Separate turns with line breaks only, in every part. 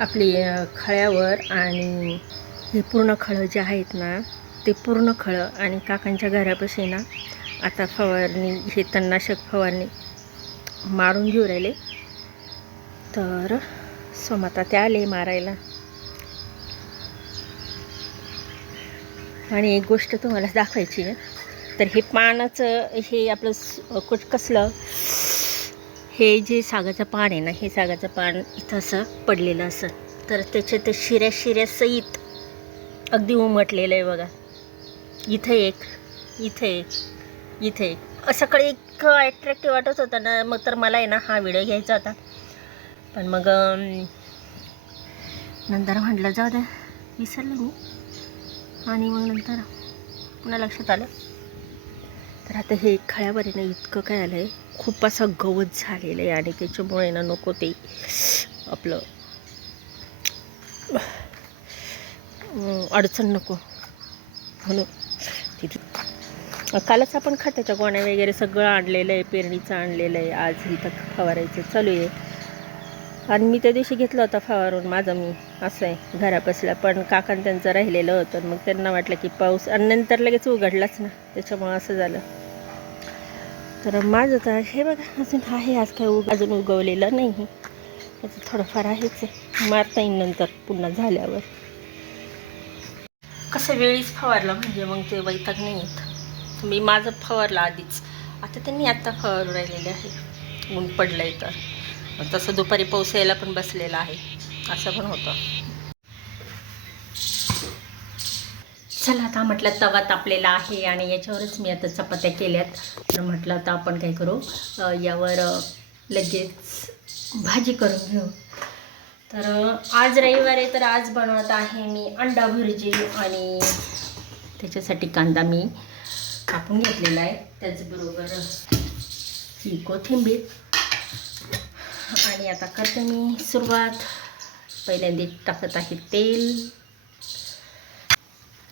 आपली खळ्यावर आणि हे पूर्ण खळं जे आहेत ना ते पूर्ण खळं आणि काकांच्या घरापाशी ना आता फवारणी हे तणनाशक फवारणी मारून घेऊ राहिले. तर सोमाता ते आले मारायला. आणि एक गोष्ट तुम्हाला दाखवायची आहे. तर हे पानाचं हे आपलं कुठ कसलं? हे जे सागाचं पान आहे ना हे सागाचं पान इथं असं पडलेलं असं. तर त्याच्या ते शिऱ्या शिऱ्या सहित अगदी उमटलेलं आहे बघा. इथं एक इथं एक इथे एक. सकाळी इतकं ॲट्रॅक्टिव्ह वाटत होता ना मग तर मला आहे ना हा व्हिडिओ घ्यायचा होता. पण मग नंतर म्हटलं जाऊ द्या विसरलं मी. आणि मग नंतर पुन्हा लक्षात आलं. तर आता हे खळ्यावर आहे ना इतकं काय आलं आहे खूप असं गवत झालेलं आहे आणि त्याच्यामुळे ना नको ते आपलं अडचण नको. म्हणून तिथे कालच आपण खताच्या गोण्या वगैरे सगळं आणलेलं आहे पेरणीचं आणलेलं आहे. आज इथं फवारायचं चालू आहे. आणि मी त्या दिवशी घेतलं होता फवारून माझं मी असं आहे घरापासला. पण काकान त्यांचं राहिलेलं होतं. मग त्यांना वाटलं की पाऊस आणि नंतर लगेच उघडलाच ना. त्याच्यामुळं असं झालं. तर माझं तर हे बघा अजून आहे आज काय उग अजून उगवलेलं नाही. त्याचं थोडंफार आहेच आहे. मारता येईल नंतर पुन्हा झाल्यावर. कसं वेळीच फवारलं म्हणजे मग ते वैताग नाही येत. मी माझं फवारलं आधीच. आता त्यांनी आत्ता फवारू राहिलेले आहे. ऊन पडलं आहे तर. तसं दुपारी पाऊस यायला पण बसलेला आहे. असं पण होतं. चला आता म्हटलं तवा तापलेला आहे आणि याच्यावरच मी आता चपात्या केल्यात. तर म्हटलं आता आपण काय करू? यावर लगेच भाजी करून घेऊ. तर आज रविवार आहे तर आज बनवत आहे मी अंडा भुर्जी आणि त्याच्यासाठी कांदा मी कापून घेतलेला आहे. त्याचबरोबर ही कोथिंबीर. आणि आता करते मी सुरुवात. पहिल्यांदा टाकत आहे तेल.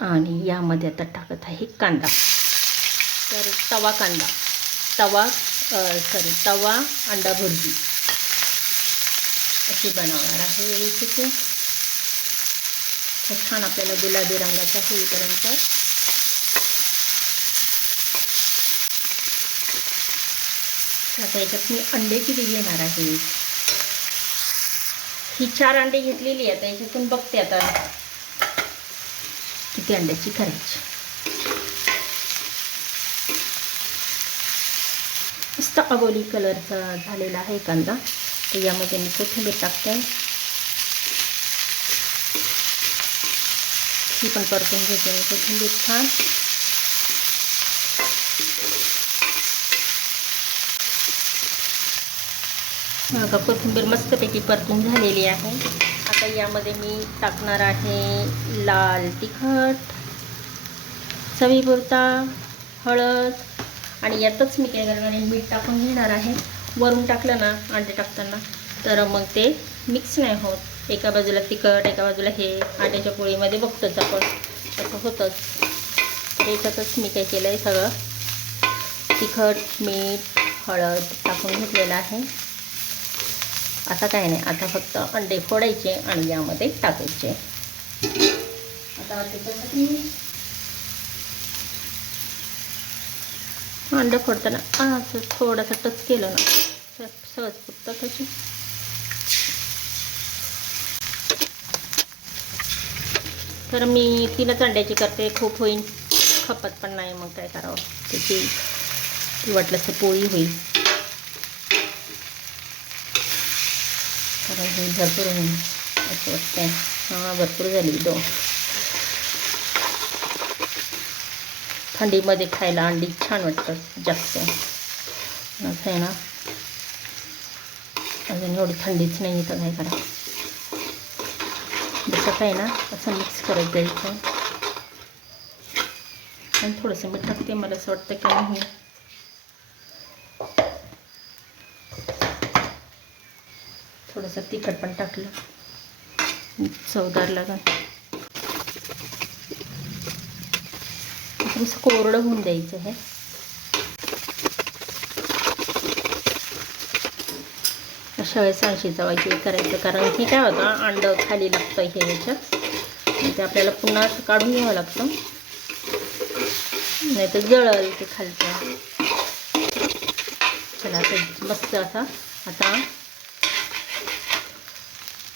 आणि यामध्ये आता टाकत आहे कांदा. तर तवा कांदा. तवा सॉरी तवा अंडा भुर्जी. अशी बनवणार आहे ही रेसिपी छान आपल्याला गुलाबी रंगाचा होईपर्यंत. आता याच्यात मी अंडे किती घेणार आहे? ही चार अंडे घेतलेली आहे आता याच्यातून बघते आता. अंड्याची करायची मस्त अबोली कलरचा झालेला आहे कांदा तर यामध्ये मी कोथिंबीर टाकते ही। पण परतून घेते कोथिंबीर छान कोथिंबीर मस्तपैकी परतून झालेली आहे आता यामध्ये मी टाकणार आहे लाल तिखट चवीपुरता हळद आणि यातच मी काय करणार आहे मीठ टाकून घेणार आहे. वरून टाकलं ना अंडे टाकताना तर मग ते मिक्स नाही होत. एका बाजूला तिखट एका बाजूला हे अंड्याच्या पोळीमध्ये बघतोच आपण. तसं होतंच. तर याच्यातच मी काय केलं आहे सगळं तिखट मीठ हळद टाकून घेतलेलं आहे. आता काय नाही आता फक्त अंडे फोडायचे आणि यामध्ये टाकायचे. आता त्याच्यासाठी अंडे फोडताना असं थोडंसं टच केलं ना सहज फुटतं कशी तर मी तीनच अंड्याची करते खूप होईल खपत पण नाही मग काय करावं. त्याची ती वाटलं तर पोळी होईल. भरपूर हाँ, भरपूर झाली दोन थंडीमध्ये खायला अंडी छान वाटतात, जास्त. आहे ना. अजून एवढी थंडीच नाही तर काय करा. जसं काय ना, असं मिक्स करत जायचं. आणि थोडंसं मीठ टाकते, मला असं नाही. थोडंसं तिखट पण टाकलं. चवदार लागल. थोडंसं कोरडं होऊन द्यायचं हे. अशा वेळेस शिजवायची करायचं कारण हे काय होतं अंडं खाली लागतं हे याच्यात. ते आपल्याला पुन्हा असं काढून घ्यावं लागतं. नाही तर जळल ते खालचं. चला मस्त असा आता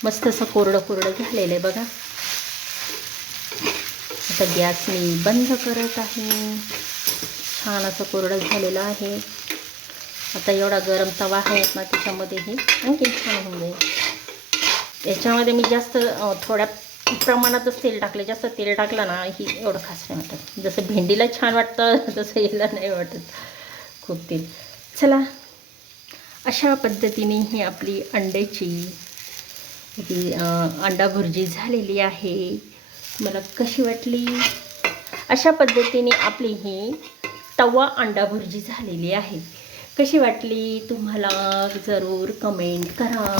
मस्त असं कोरडं कोरडं झालेलं आहे बघा. आता गॅस मी बंद करत आहे. छान असं कोरडं झालेलं आहे. आता एवढा गरम तवा आहे ना त्याच्यामध्ये हे आणखी छान होऊन जाईल. याच्यामध्ये मी जास्त थोड्या प्रमाणातच तेल टाकले. जास्त तेल टाकलं ना ही एवढं खास नाही वाटत. जसं भेंडीला छान वाटतं तसं याला नाही वाटत. खूप तेल. चला अशा पद्धतीने ही आपली अंड्याची ही अंडा भुर्जी झालेली आहे. मला कशी वाटली? अशा पद्धतीने आपली ही तवा अंडा भुर्जी झालेली आहे. कशी वाटली? तुम्हाला जरूर कमेंट करा.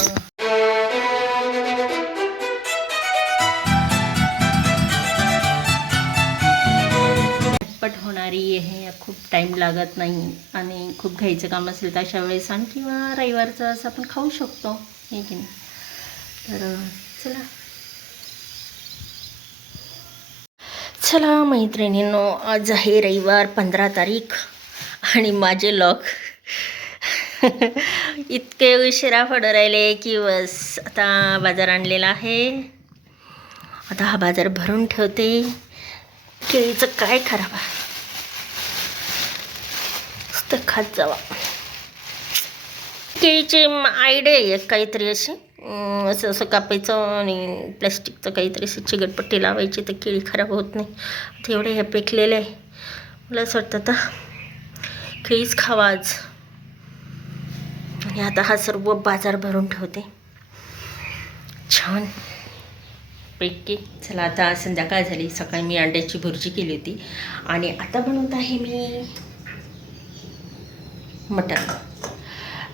होणारी आहे. खूप टाईम लागत नाही. आणि खूप घ्यायचं काम असेल तर अशा वेळेस आणि किंवा रविवारचं असं आपण खाऊ शकतो. हे की नाही? तर चला. चला मैत्रिणींनो आज आहे रविवार पंधरा तारीख आणि माझे लॉक. इतके उशिरा पडू राहिले की बस आता बाजार आणलेला आहे. आता हा बाजार भरून ठेवते. केळीचं काय खराब आहे खात जावा. केळीची आयडिया आहे काहीतरी अशी. असं असं कापायचं आणि प्लॅस्टिकचं काहीतरी असं चिगटपट्टी लावायची तर केळी खराब होत नाही. आता एवढे हे पेकलेले आहे. मला असं वाटतं आता केळीच खावा आज. आणि आता हा सर्व बाजार भरून ठेवते. छान. पैकी चला आता संध्याकाळ झाली. सकाळी मी अंड्याची भुर्जी केली होती. आणि आता बनवत आहे मी मटण.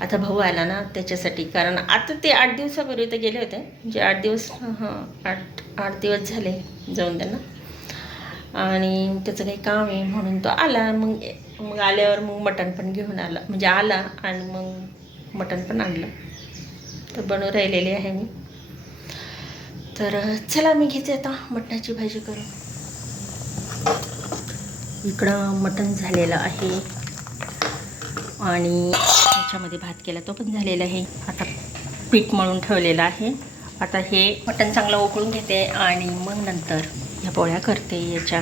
आता भाऊ आला ना त्याच्यासाठी. कारण आता ते आठ दिवसापूर्वी तर गेले होते. म्हणजे आठ दिवस हां आठ आठ दिवस झाले जाऊन त्यांना. आणि त्याचं काही काम आहे म्हणून तो आला. मग मग आल्यावर मग मटण पण घेऊन आला. म्हणजे आला आणि मग मटण पण आणलं. तर बनवून राहिलेली आहे मी. तर चला मी घेते आता मटणाची भाजी करून. इकडं मटण झालेलं आहे. आणि त्याच्यामध्ये भात केला तो पण झालेला आहे. आता पीठ मळून ठेवलेलं आहे. आता हे मटण चांगलं उकळून घेते आणि मग नंतर ह्या पोळ्या करते. याच्या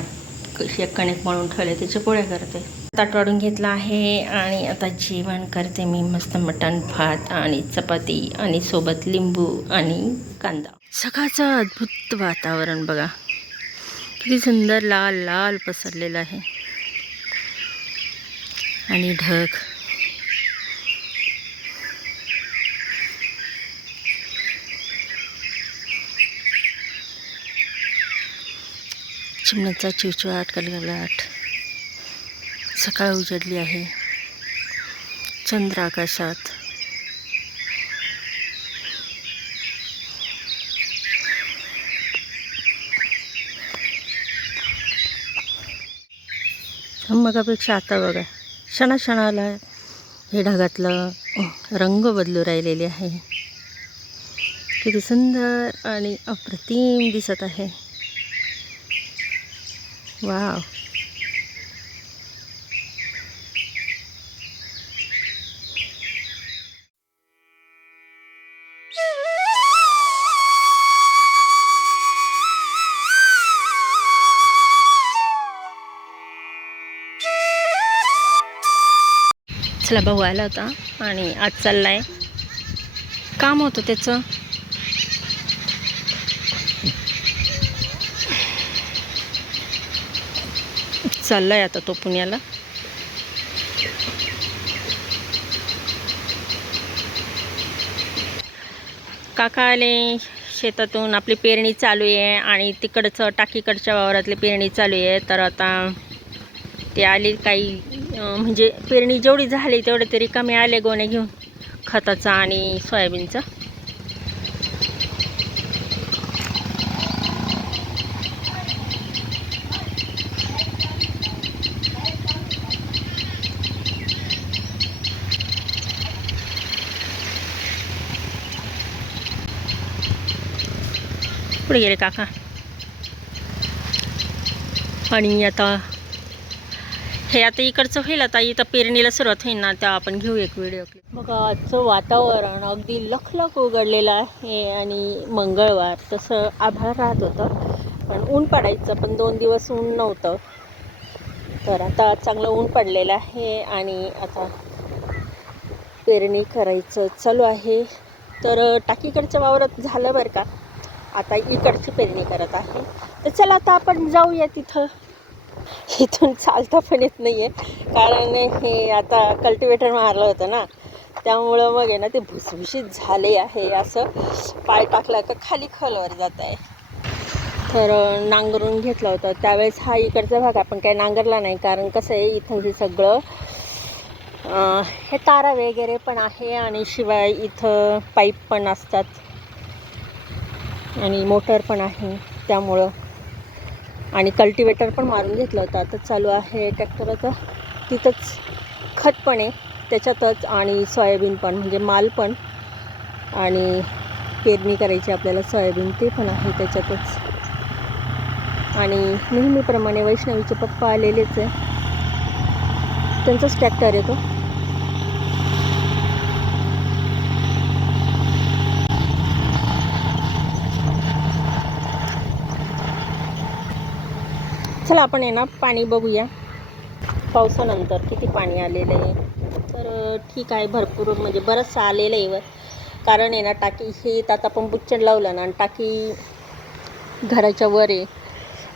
हे कणिक मळून ठेवले त्याच्या पोळ्या करते. ताट वाढून घेतला आहे आणि आता जेवण करते मी. मस्त मटण भात आणि चपाती आणि सोबत लिंबू आणि कांदा. सकाळचं अद्भुत वातावरण बघा. किती सुंदर लाल लाल पसरलेलं आहे. आणि ढग. चिमण्याचा चिवचिवाट कलगलाट सकाळ उजडली आहे. चंद्र आकाशात. मगापेक्षा आता बघा क्षणाक्षणाला हे ढगातलं रंग बदलू राहिलेले आहे. किती सुंदर आणि अप्रतिम दिसत आहे. वाव चला भाऊ आला होता आणि आज चाललाय. काम होतं त्याचं. चाललाय आता तो पुण्याला. काका आले शेतातून आपली पेरणी चालू आहे आणि तिकडचं टाकीकडच्या वावरातली पेरणी चालू आहे. तर आता ते आले काही म्हणजे पेरणी जेवढी झाली तेवढे तरी कमी आले गोणे घेऊन खताचा आणि सोयाबीनचा. पुढे गेले काका. आणि आता हे आता इकडचं होईल आता इथं पेरणीला सुरुवात होईल ना त्या आपण घेऊ एक व्हिडिओ क्लिप आजचं वातावरण अगदी लखलख उघडलेलं आहे आणि मंगळवार. तसं आभाळ राहत होतं पण ऊन पडायचं पण दोन दिवस ऊन नव्हतं. तर आता चांगलं ऊन पडलेलं आहे आणि आता पेरणी करायचं चालू आहे. तर टाकीकडच्या वावरात झालं बरं का? आता इकडची पेरणी करत आहे. तर चला आता आपण जाऊया तिथं. इथून चालता पण येत नाही आहे कारण हे आता कल्टिवेटर मारलं होतं ना. त्यामुळं मग आहे ना ते भुसभुशीत झाले आहे असं. पाय टाकला का खाली खलवर जात आहे तर नांगरून घेतला होता. त्यावेळेस हा इकडचा भाग आपण काही नांगरला नाही. कारण कसं आहे इथं हे सगळं हे तारा वगैरे पण आहे. आणि शिवाय इथं पाईप पण असतात. आणि मोटर पण आहे त्यामुळं. आणि कल्टिवेटर पण मारून घेतलं होतं. आता चालू आहे ट्रॅक्टरचं तिथंच खत पण आहे. त्याच्यातच आणि सोयाबीन पण म्हणजे माल पण. आणि पेरणी करायची आपल्याला सोयाबीन ते पण आहे त्याच्यातच. आणि नेहमीप्रमाणे वैष्णवीचे पप्पा आलेलेच आहे. त्यांचाच ट्रॅक्टर येतो चला आपण आहे ना पाणी बघूया. पावसानंतर किती पाणी आलेलं आहे. तर ठीक आहे भरपूर म्हणजे बरंचसं आलेलं आहे कारण आहे ना टाकी हे आता आपण बुच्चड लावलं ना आणि टाकी घराच्या वर आहे.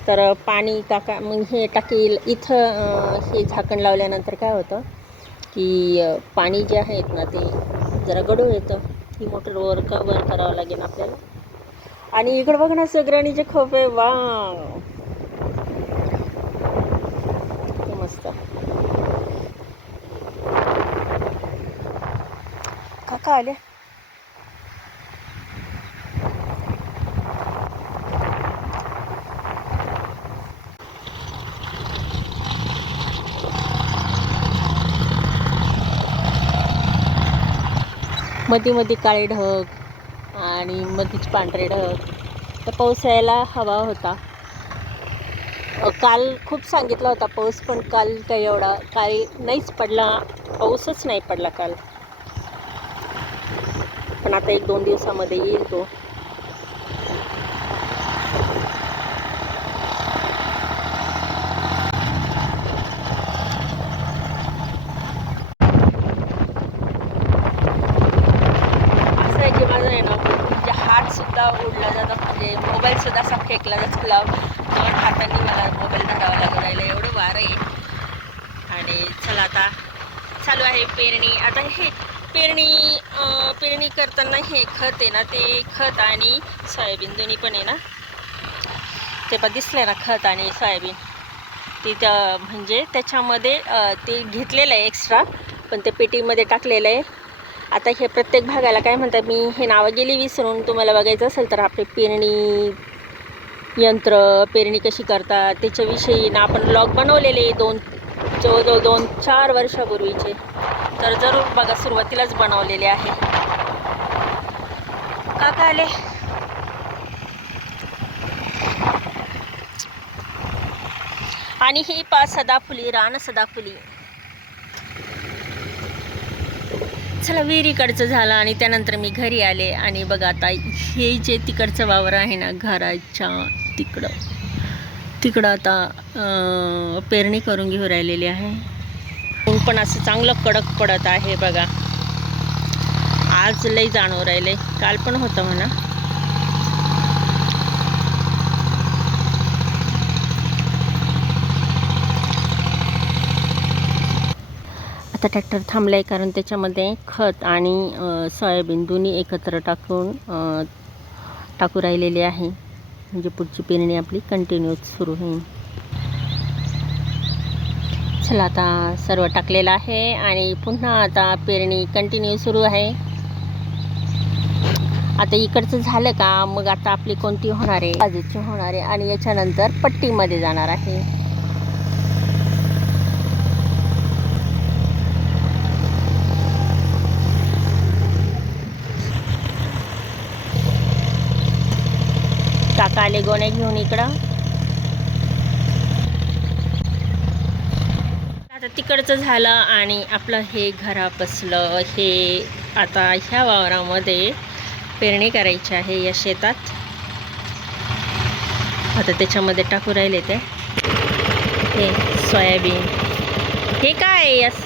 तर पाणी काका मग हे टाकी इथं हे झाकण लावल्यानंतर काय होतं की पाणी जे आहेत ना ते जरा गडू येतं. ही मोटर वर क वर करावं लागेल आपल्याला. आणि इकडं बघ ना सगळ्यांचे खप आहे वा किती मस्त काका आले मध्ये मध्ये काळे ढग आणि मध्येच पांढरे ढग. तर पाऊस यायला हवा होता. काल खूप सांगितला होता पाऊस पण काल काही एवढा काही नाहीच पडला. पाऊसच नाही पडला काल. पण आता एक दोन दिवसामध्ये येईल तो. असं आहे की माझं आहे ना म्हणजे हात सुद्धा जातात म्हणजे मोबाईल असा फेकला जातो लाव दोन हातांनी मला मोबाईल धरावा लागू राहिला एवढं वारं आहे. आणि चला आता चालू आहे पेरणी आता हे पेरणी अं, पेरणी करताना हे खत आहे ना ते खत आणि सोयाबीन दोन्ही पण आहे ना. ते पण दिसलं ना खत आणि सोयाबीन. तिथं म्हणजे त्याच्यामध्ये ते घेतलेलं आहे एक्स्ट्रा पण ते पेटीमध्ये टाकलेलं आहे. आता हे प्रत्येक भागाला काय म्हणतात मी हे नावं गेली विसरून तुम्हाला बघायचं असेल तर आपले पेरणी यंत्र पेरणी कशी करतात त्याच्याविषयी ना आपण ब्लॉग बनवलेले दोन जवळजवळ दोन चार वर्षापूर्वीचे. तर जरूर बघा सुरुवातीलाच बनवलेले आहे. काका आले आणि ही पा सदाफुली रान सदाफुली. चला विहिरीकडचं झालं आणि त्यानंतर मी घरी आले. आणि बघा आता हे जे तिकडचं वावर आहे ना घराच्या तिकडं. तिकडं आता पेरणी करून घेऊ राहिलेली आहे. ऊन पण असं चांगलं कडक पडत आहे बघा. आज लई जाणव राहिले. काल पण होतं म्हणा. आता ट्रॅक्टर थांबला आहे कारण त्याच्यामध्ये खत आणि सोयाबीन दोन्ही एकत्र टाकून टाकू राहिलेली आहे. म्हणजे पुढची पेरणी आपली कंटिन्यू सुरू होईल. चला आता सर्व टाकलेलं आहे आणि पुन्हा आता पेरणी कंटिन्यू सुरू आहे. आता इकडचं झालं का? मग आता आपली कोणती होणार आहे? बाजूची होणार आहे आणि याच्यानंतर पट्टीमध्ये जाणार आहे. काका आले गोण्या घेऊन इकडं. आता तिकडचं झालं आणि आपलं हे घरा बसलं हे आता ह्या वावरामध्ये पेरणी करायची आहे या शेतात. आता त्याच्यामध्ये टाकू राहिले ते. हे सोयाबीन. हे काय आहे यास?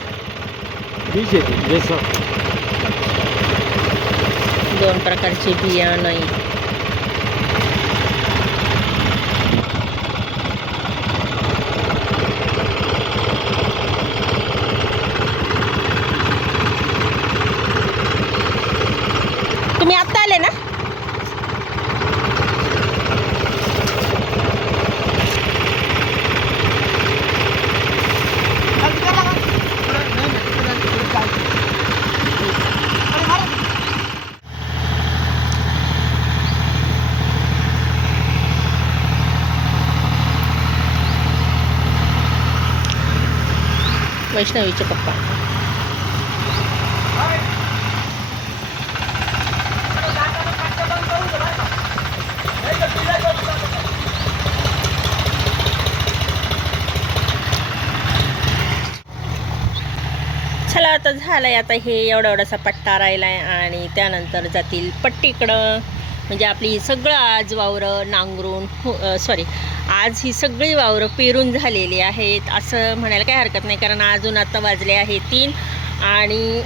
दोन प्रकारचे बियाणं आहे. तुम्ही आत्ता आले ना वैष्णवीचे पप्पा. चला आता झालंय आता हे एवढा एवढासा पट्टा राहिलाय आणि त्यानंतर जातील पट्टीकडं. म्हणजे आपली सगळं आज वावरं नांगरून हो, सॉरी आज ही सगळी वावरं पेरून झालेली आहेत असं म्हणायला काही हरकत नाही कारण अजून आता वाजले आहे तीन आणि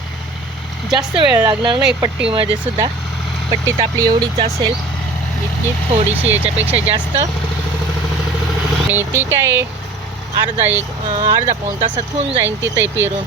जास्त वेळ लागणार नाही पट्टीमध्ये सुद्धा. पट्टीत आपली एवढीच असेल. इतकी थोडीशी याच्यापेक्षा जास्त. आणि ती काय अर्धा एक अर्धा पाऊण तासात होऊन जाईन तिथंही पेरून.